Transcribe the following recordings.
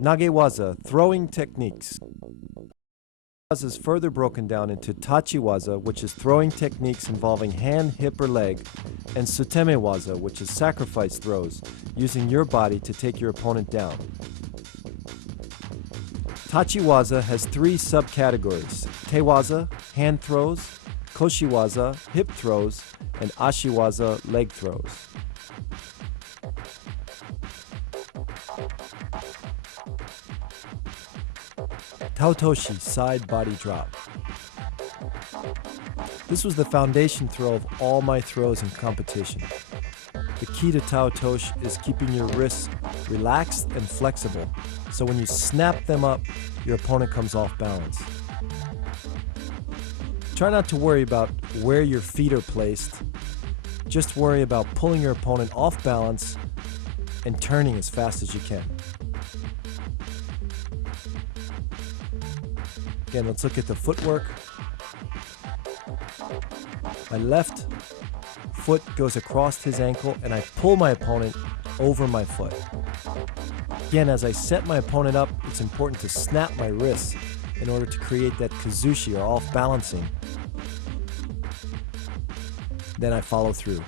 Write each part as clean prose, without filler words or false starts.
Nagewaza, throwing techniques. Waza is further broken down into tachiwaza, which is throwing techniques involving hand, hip, or leg, and sutemewaza, which is sacrifice throws, using your body to take your opponent down. Tachiwaza has three subcategories: tewaza, hand throws; koshiwaza, hip throws; and ashiwaza, leg throws. Taotoshi, side body drop. This was the foundation throw of all my throws in competition. The key to Taotoshi is keeping your wrists relaxed and flexible, so when you snap them up, your opponent comes off balance. Try not to worry about where your feet are placed. Just worry about pulling your opponent off balance and turning as fast as you can. Again, let's look at the footwork. My left foot goes across his ankle and I pull my opponent over my foot. Again, as I set my opponent up, it's important to snap my wrists in order to create that kazushi, or off balancing. Then I follow through.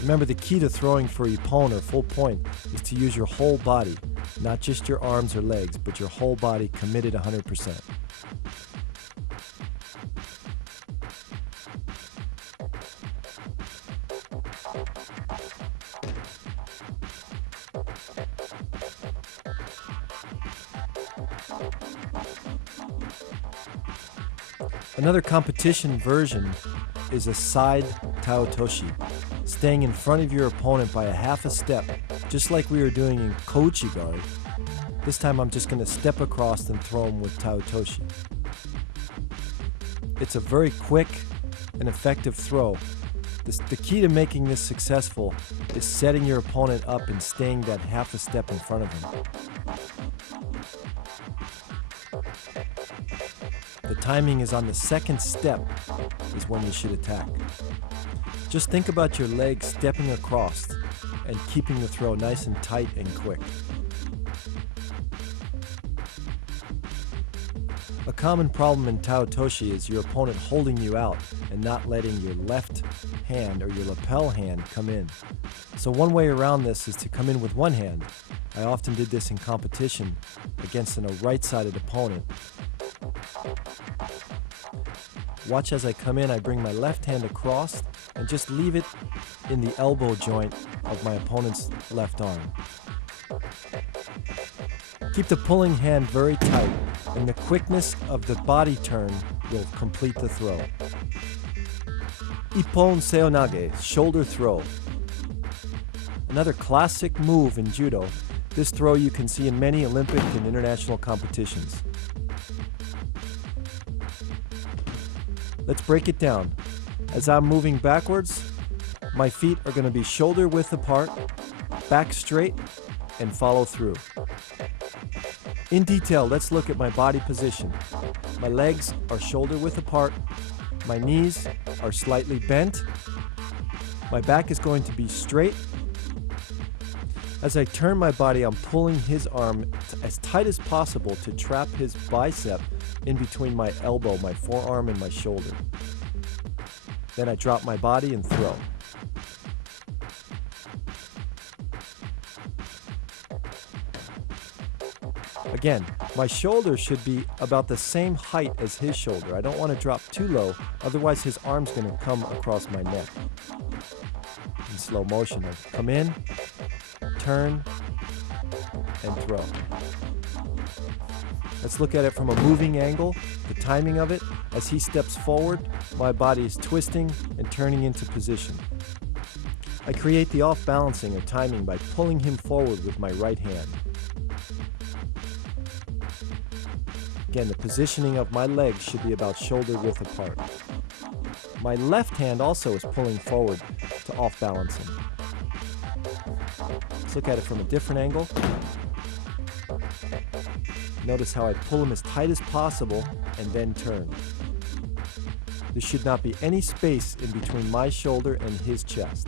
Remember, the key to throwing for ippon, or full point, is to use your whole body, not just your arms or legs, but your whole body committed 100%. Another competition version is a side taotoshi, staying in front of your opponent by a half a step, just like we were doing in kouchi guard. This time I'm just going to step across and throw him with taotoshi. It's a very quick and effective throw. The key to making this successful is setting your opponent up and staying that half a step in front of him. The timing is on the second step is when you should attack. Just think about your legs stepping across and keeping the throw nice and tight and quick. A common problem in taotoshi is your opponent holding you out and not letting your left hand or your lapel hand come in. So one way around this is to come in with one hand. I often did this in competition against a right-sided opponent. Watch as I come in, I bring my left hand across and just leave it in the elbow joint of my opponent's left arm. Keep the pulling hand very tight, and the quickness of the body turn will complete the throw. Ippon seonage, shoulder throw. Another classic move in judo. This throw you can see in many Olympic and international competitions. Let's break it down. As I'm moving backwards, my feet are going to be shoulder width apart, back straight, and follow through. In detail, let's look at my body position. My legs are shoulder width apart, my knees are slightly bent, my back is going to be straight. As I turn my body, I'm pulling his arm as tight as possible to trap his bicep in between my elbow, my forearm, and my shoulder. Then I drop my body and throw. Again, my shoulder should be about the same height as his shoulder. I don't want to drop too low, otherwise his arm's going to come across my neck. In slow motion, I come in, turn, and throw. Let's look at it from a moving angle, the timing of it. As he steps forward, my body is twisting and turning into position. I create the off-balancing or timing by pulling him forward with my right hand. Again, the positioning of my legs should be about shoulder width apart. My left hand also is pulling forward to off-balance him. Let's look at it from a different angle. Notice how I pull him as tight as possible and then turn. There should not be any space in between my shoulder and his chest.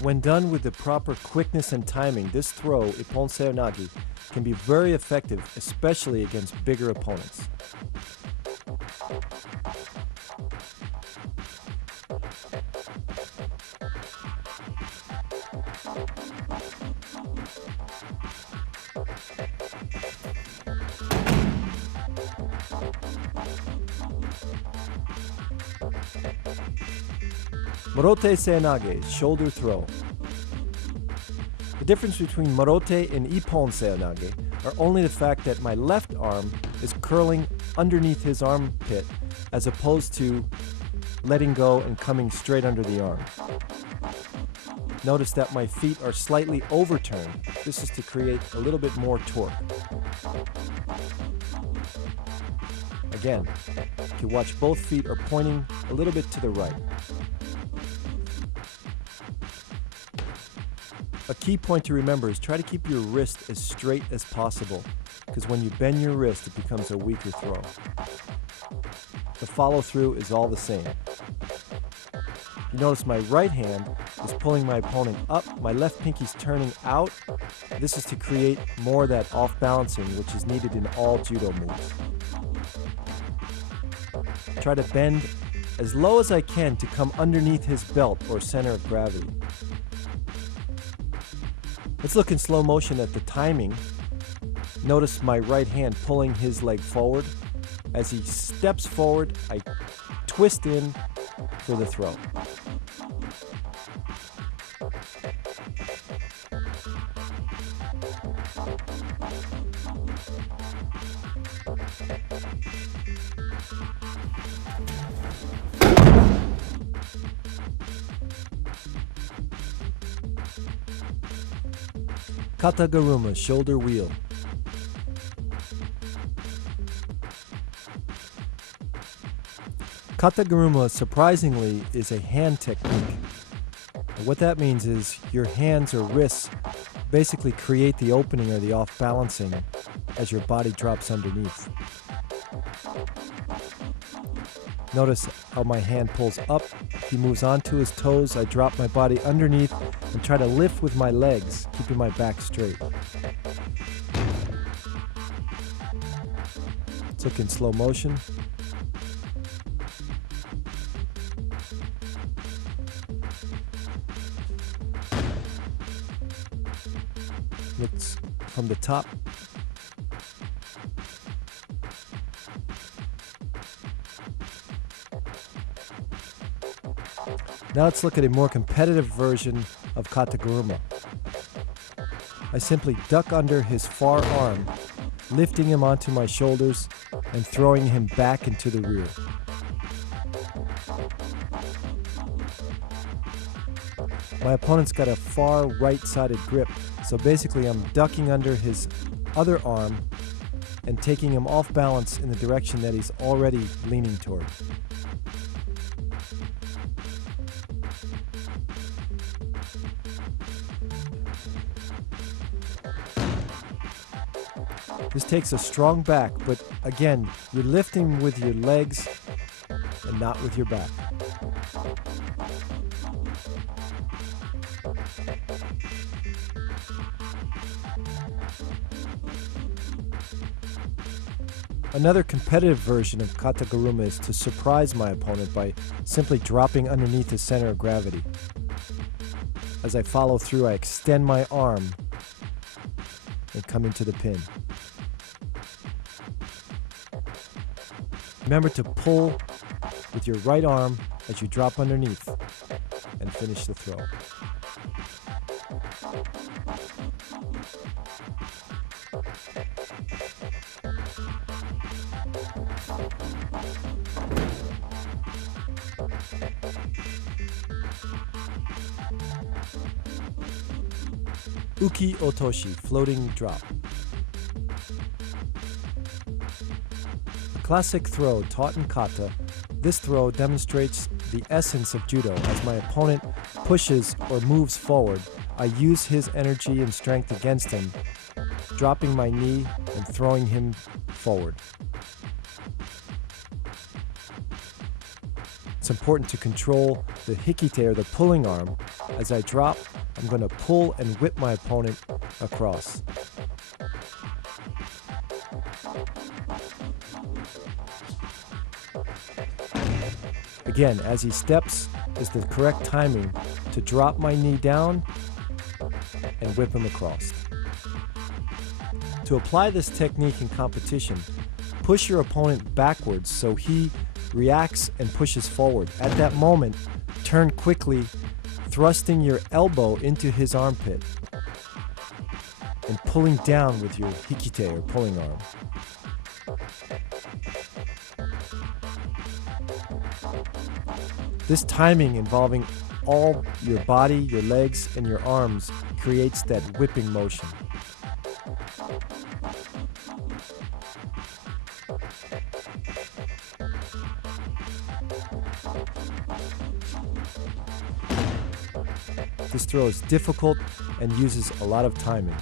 When done with the proper quickness and timing, this throw, ippon seonagi, can be very effective, especially against bigger opponents. Morote seonage, shoulder throw. The difference between morote and ippon seonage are only the fact that my left arm is curling underneath his armpit as opposed to letting go and coming straight under the arm. Notice that my feet are slightly overturned. This is to create a little bit more torque. Again, you watch both feet are pointing a little bit to the right. A key point to remember is try to keep your wrist as straight as possible, because when you bend your wrist, it becomes a weaker throw. The follow through is all the same. You notice my right hand is pulling my opponent up, my left pinky's turning out. This is to create more of that off balancing, which is needed in all judo moves. Try to bend as low as I can to come underneath his belt or center of gravity. Let's look in slow motion at the timing. Notice my right hand pulling his leg forward. As he steps forward, I twist in for the throw. Katagaruma, shoulder wheel. Katagaruma, surprisingly, is a hand technique. And what that means is your hands or wrists basically create the opening or the off balancing as your body drops underneath. Notice how my hand pulls up, he moves onto his toes, I drop my body underneath and try to lift with my legs, keeping my back straight. Let's look in slow motion. Looks from the top. Now let's look at a more competitive version of Katagaruma. I simply duck under his far arm, lifting him onto my shoulders and throwing him back into the rear. My opponent's got a far right-sided grip, so basically I'm ducking under his other arm and taking him off balance in the direction that he's already leaning toward. This takes a strong back, but again, you're lifting with your legs and not with your back. Another competitive version of Katagaruma is to surprise my opponent by simply dropping underneath his center of gravity. As I follow through, I extend my arm and come into the pin. Remember to pull with your right arm as you drop underneath and finish the throw. Uki otoshi, floating drop. A classic throw taught in kata, this throw demonstrates the essence of judo. As my opponent pushes or moves forward, I use his energy and strength against him, dropping my knee and throwing him forward. It's important to control the hikite, or the pulling arm. As I drop, I'm going to pull and whip my opponent across. Again, as he steps, is the correct timing to drop my knee down and whip him across. To apply this technique in competition, push your opponent backwards so he reacts and pushes forward. At that moment, turn quickly, thrusting your elbow into his armpit and pulling down with your hikite, or pulling arm. This timing, involving all your body, your legs, and your arms, creates that whipping motion. This throw is difficult and uses a lot of timing.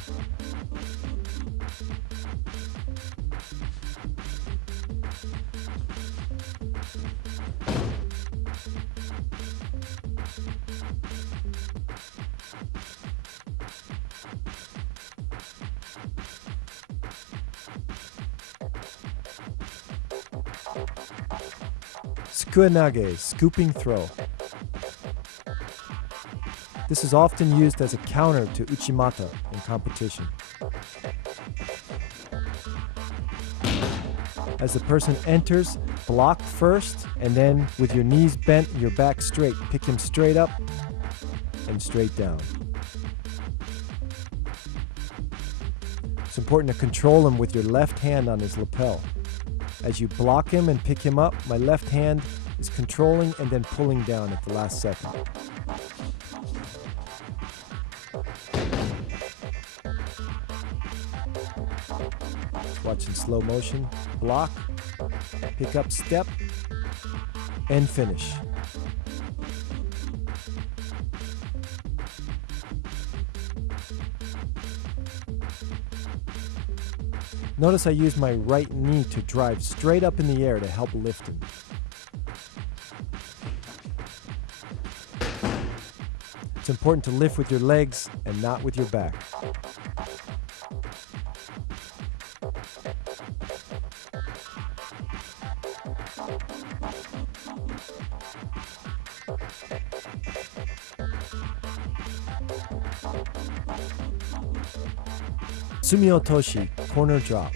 Tsukuenage, scooping throw. This is often used as a counter to uchimata in competition. As the person enters, block first, and then with your knees bent and your back straight, pick him straight up and straight down. It's important to control him with your left hand on his lapel. As you block him and pick him up, my left hand is controlling and then pulling down at the last second. Watch in slow motion. Block, pick up, step, and finish. Notice I use my right knee to drive straight up in the air to help lift him. It's important to lift with your legs and not with your back. Sumiotoshi, corner drop.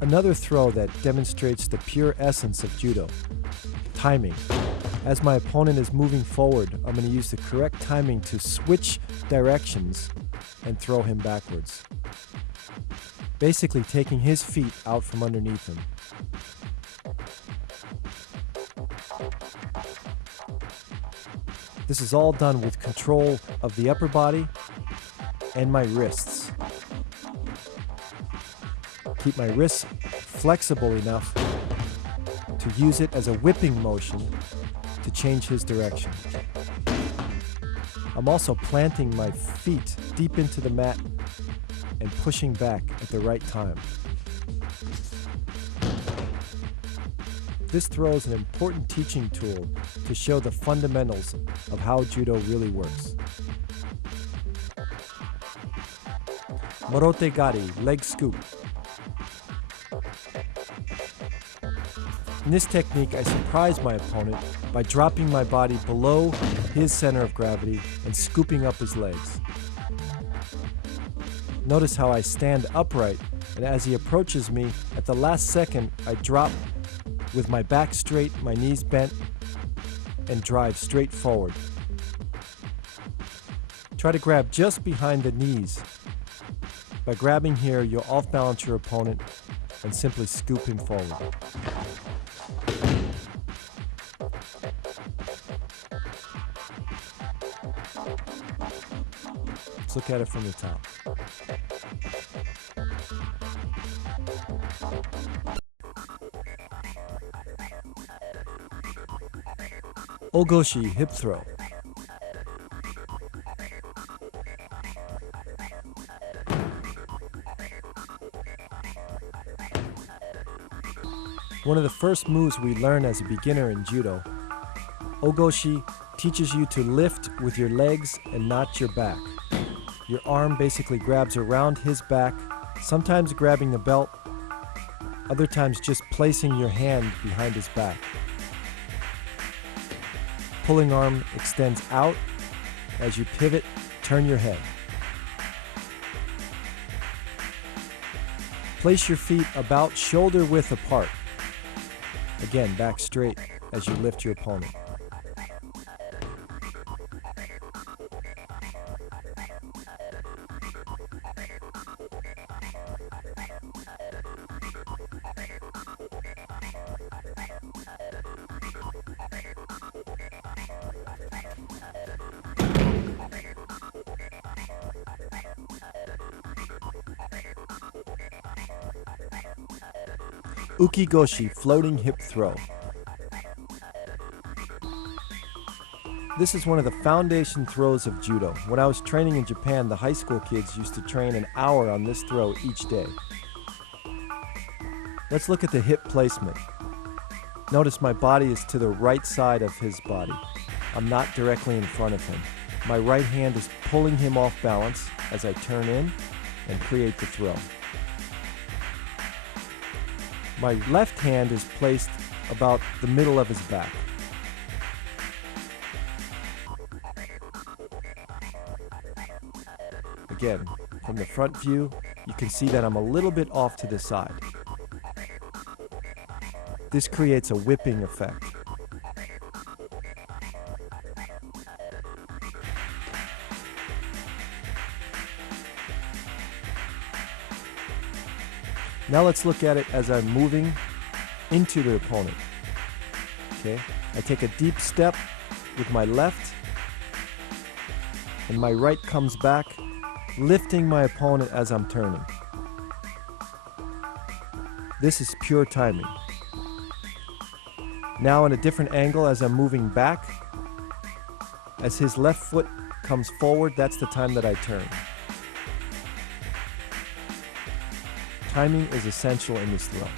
Another throw that demonstrates the pure essence of judo. Timing. As my opponent is moving forward, I'm going to use the correct timing to switch directions and throw him backwards. Basically taking his feet out from underneath him. This is all done with control of the upper body and my wrists. Keep my wrists flexible enough to use it as a whipping motion to change his direction. I'm also planting my feet deep into the mat and pushing back at the right time. This throw is an important teaching tool to show the fundamentals of how judo really works. Morote gari, leg scoop. In this technique, I surprise my opponent by dropping my body below his center of gravity and scooping up his legs. Notice how I stand upright, and as he approaches me, at the last second, I drop with my back straight, my knees bent, and drive straight forward. Try to grab just behind the knees. By grabbing here, you'll off-balance your opponent and simply scoop him forward. Let's look at it from the top. Ogoshi, hip throw. one of the first moves we learn as a beginner in judo. Ogoshi teaches you to lift with your legs and not your back. Your arm basically grabs around his back, sometimes grabbing the belt, other times just placing your hand behind his back. Pulling arm extends out. As you pivot, turn your head. Place your feet about shoulder width apart. Again, back straight as you lift your opponent. Ukigoshi, floating hip throw. This is one of the foundation throws of judo. When I was training in Japan, the high school kids used to train an hour on this throw each day. Let's look at the hip placement. Notice my body is to the right side of his body. I'm not directly in front of him. My right hand is pulling him off balance as I turn in and create the throw. My left hand is placed about the middle of his back. Again, from the front view, you can see that I'm a little bit off to the side. This creates a whipping effect. Now let's look at it as I'm moving into the opponent. Okay, I take a deep step with my left, and my right comes back, lifting my opponent as I'm turning. This is pure timing. Now in a different angle as I'm moving back, as his left foot comes forward, that's the time that I turn. Timing is essential in this throw.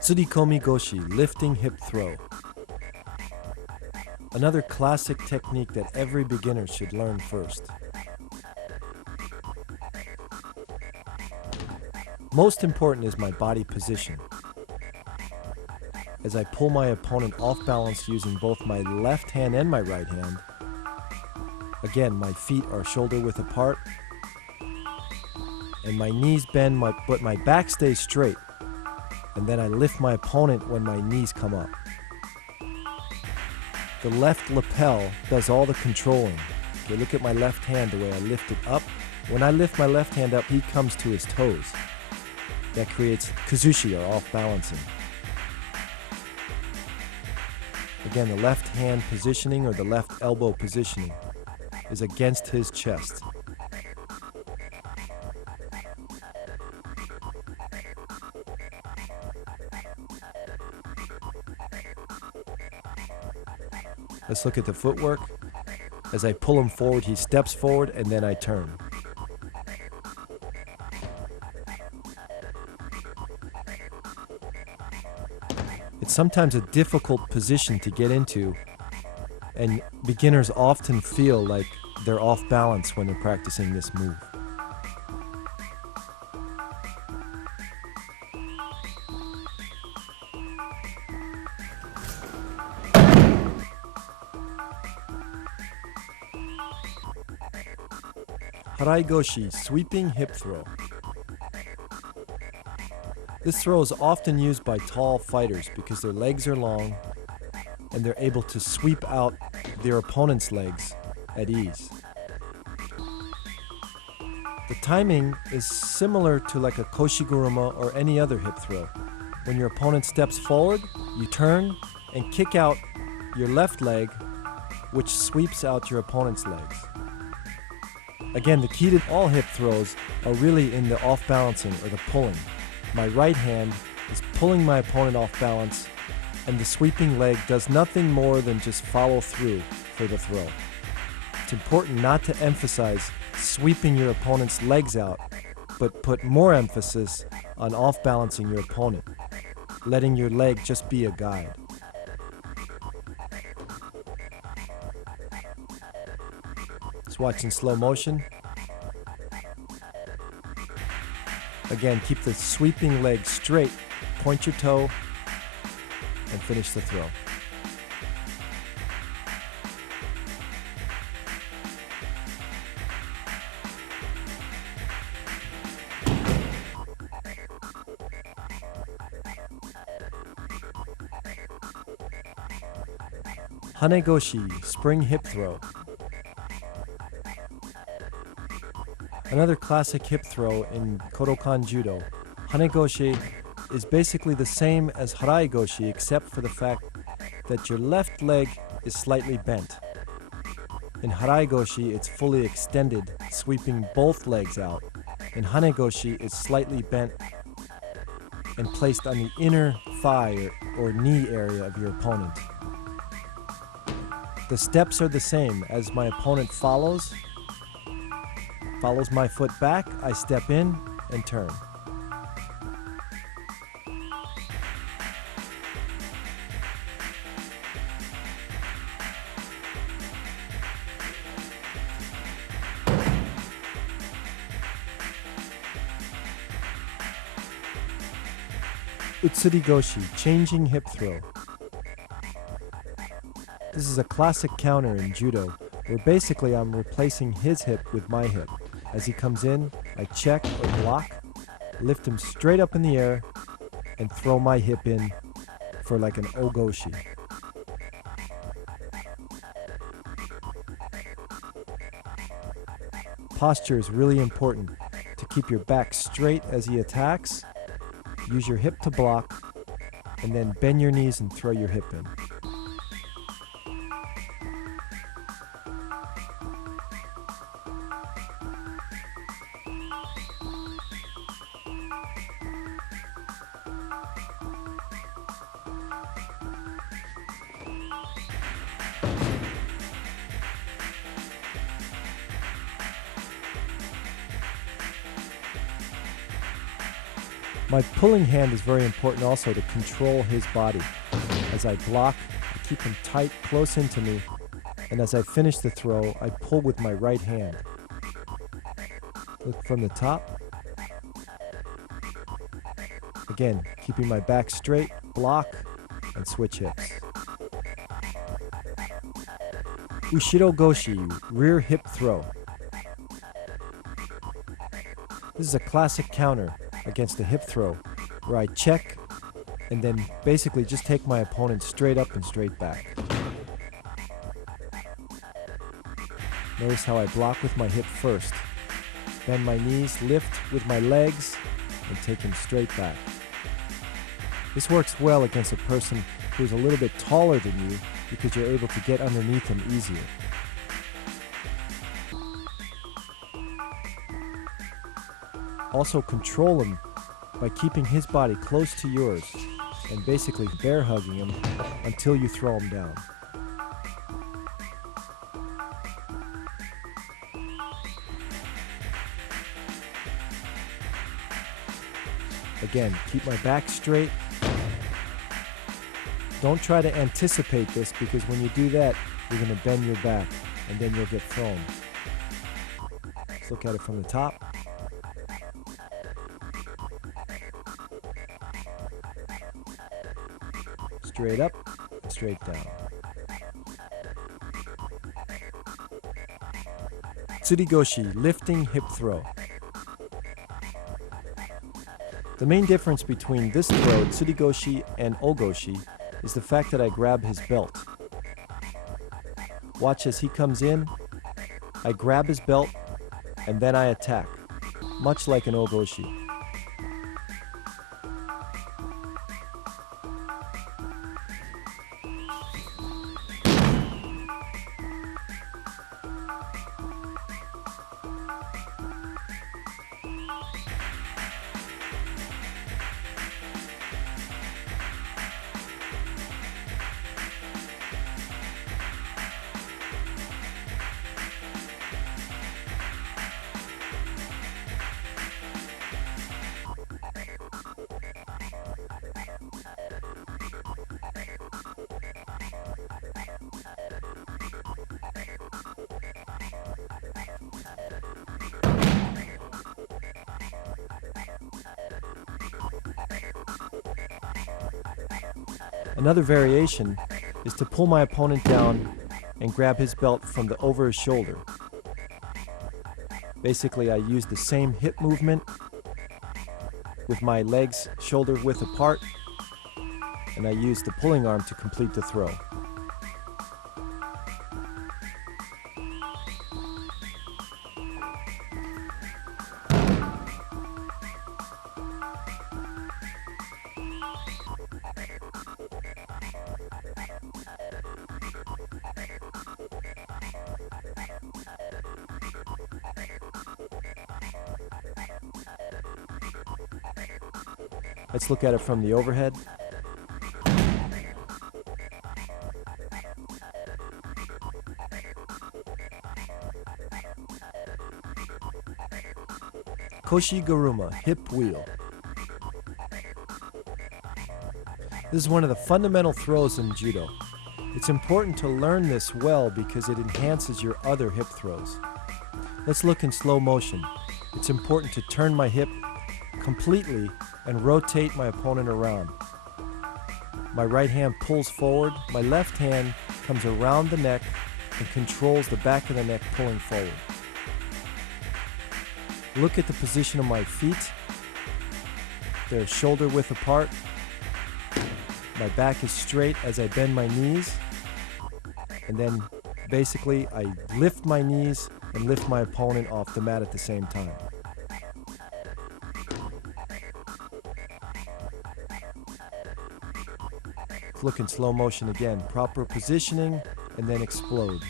Tsurikomi goshi, lifting hip throw. Another classic technique that every beginner should learn first. Most important is my body position. As I pull my opponent off balance using both my left hand and my right hand, again, my feet are shoulder width apart, and my knees bend, but my back stays straight. And then I lift my opponent when my knees come up. The left lapel does all the controlling. Okay, look at my left hand, the way I lift it up. When I lift my left hand up, he comes to his toes. That creates kazushi, or off balancing. Again, the left hand positioning, or the left elbow positioning, is against his chest. Let's look at the footwork. As I pull him forward, he steps forward, and then I turn. It's sometimes a difficult position to get into, and beginners often feel like they're off balance when they're practicing this move. Haraigoshi, sweeping hip throw. This throw is often used by tall fighters because their legs are long and they're able to sweep out their opponent's legs at ease. The timing is similar to like a koshiguruma or any other hip throw. When your opponent steps forward, you turn and kick out your left leg which sweeps out your opponent's legs. Again, the key to all hip throws are really in the off-balancing or the pulling. My right hand is pulling my opponent off balance, and the sweeping leg does nothing more than just follow through for the throw. It's important not to emphasize sweeping your opponent's legs out, but put more emphasis on off-balancing your opponent, letting your leg just be a guide. Let's watch in slow motion. Again, keep the sweeping leg straight, point your toe, and finish the throw. Hanegoshi, spring hip throw. Another classic hip throw in Kodokan Judo. Hanegoshi is basically the same as Haraigoshi except for the fact that your left leg is slightly bent. In Haraigoshi, it's fully extended, sweeping both legs out. In Hanegoshi, it's slightly bent and placed on the inner thigh or knee area of your opponent. The steps are the same. As my opponent follows my foot back, I step in and turn. Utsurigoshi, changing hip throw. This is a classic counter in judo, where basically I'm replacing his hip with my hip. As he comes in, I check or block, lift him straight up in the air, and throw my hip in for like an ogoshi. Posture is really important. To keep your back straight as he attacks, use your hip to block, and then bend your knees and throw your hip in. My pulling hand is very important also to control his body. As I block, I keep him tight, close into me, and as I finish the throw, I pull with my right hand. Look from the top. Again, keeping my back straight, block, and switch hips. Ushiro goshi, rear hip throw. This is a classic counter against the hip throw, where I check and then basically just take my opponent straight up and straight back. Notice how I block with my hip first, bend my knees, lift with my legs, and take him straight back. This works well against a person who's a little bit taller than you because you're able to get underneath him easier. Also control him by keeping his body close to yours and basically bear hugging him until you throw him down. Again, keep my back straight. Don't try to anticipate this because when you do that, you're going to bend your back and then you'll get thrown. Let's look at it from the top. Straight up, straight down. Tsurigoshi, lifting hip throw. The main difference between this throw, tsurigoshi, and ogoshi is the fact that I grab his belt. Watch as he comes in, I grab his belt, and then I attack, much like an ogoshi. Another variation is to pull my opponent down and grab his belt from over his shoulder. Basically, I use the same hip movement with my legs shoulder width apart, and I use the pulling arm to complete the throw. Let's look at it from the overhead. Koshi-guruma, hip wheel. This is one of the fundamental throws in judo. It's important to learn this well because it enhances your other hip throws. Let's look in slow motion. It's important to turn my hip completely and rotate my opponent around. My right hand pulls forward, my left hand comes around the neck and controls the back of the neck pulling forward. Look at the position of my feet. They're shoulder width apart. My back is straight as I bend my knees. And then basically I lift my knees and lift my opponent off the mat at the same time. Look in slow motion again. Proper positioning and then explode.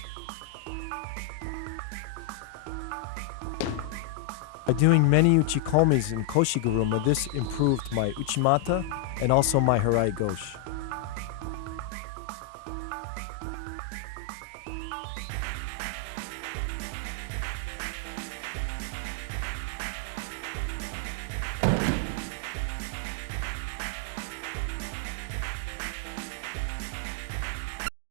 By doing many uchikomis in Koshi-guruma, this improved my uchimata and also my harai goshi.